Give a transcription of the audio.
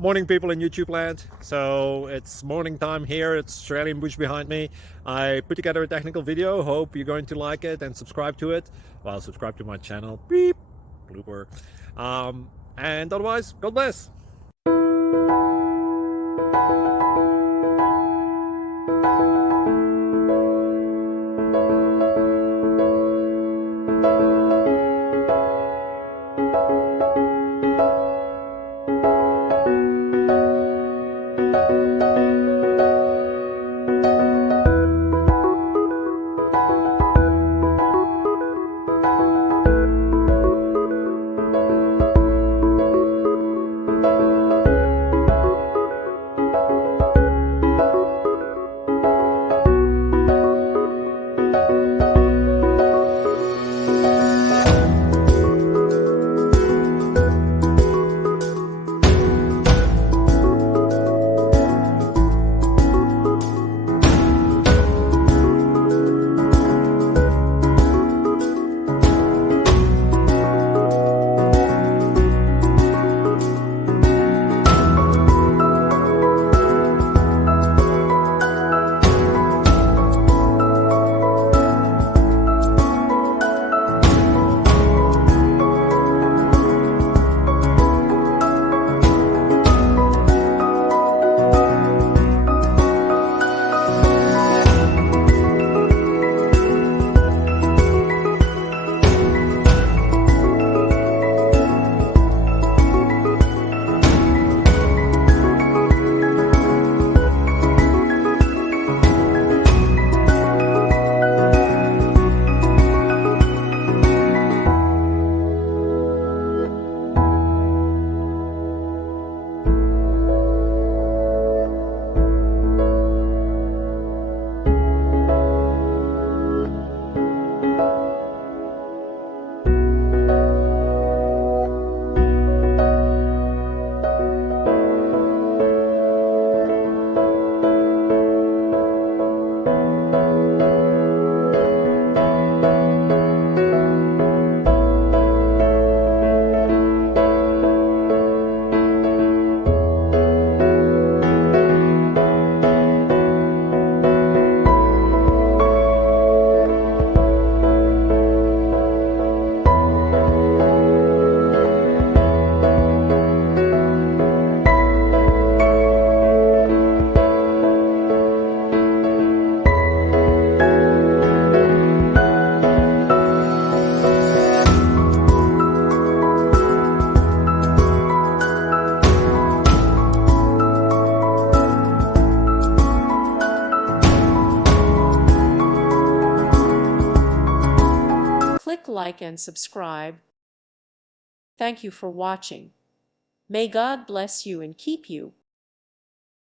Morning, people in YouTube land. So it's morning time here. It's Australian bush behind me. I put together a technical video. Hope you're going to like it and subscribe to it. Well, subscribe to my channel. Beep. Blooper. And otherwise, God bless. Click like and subscribe. Thank you for watching. May God bless you and keep you.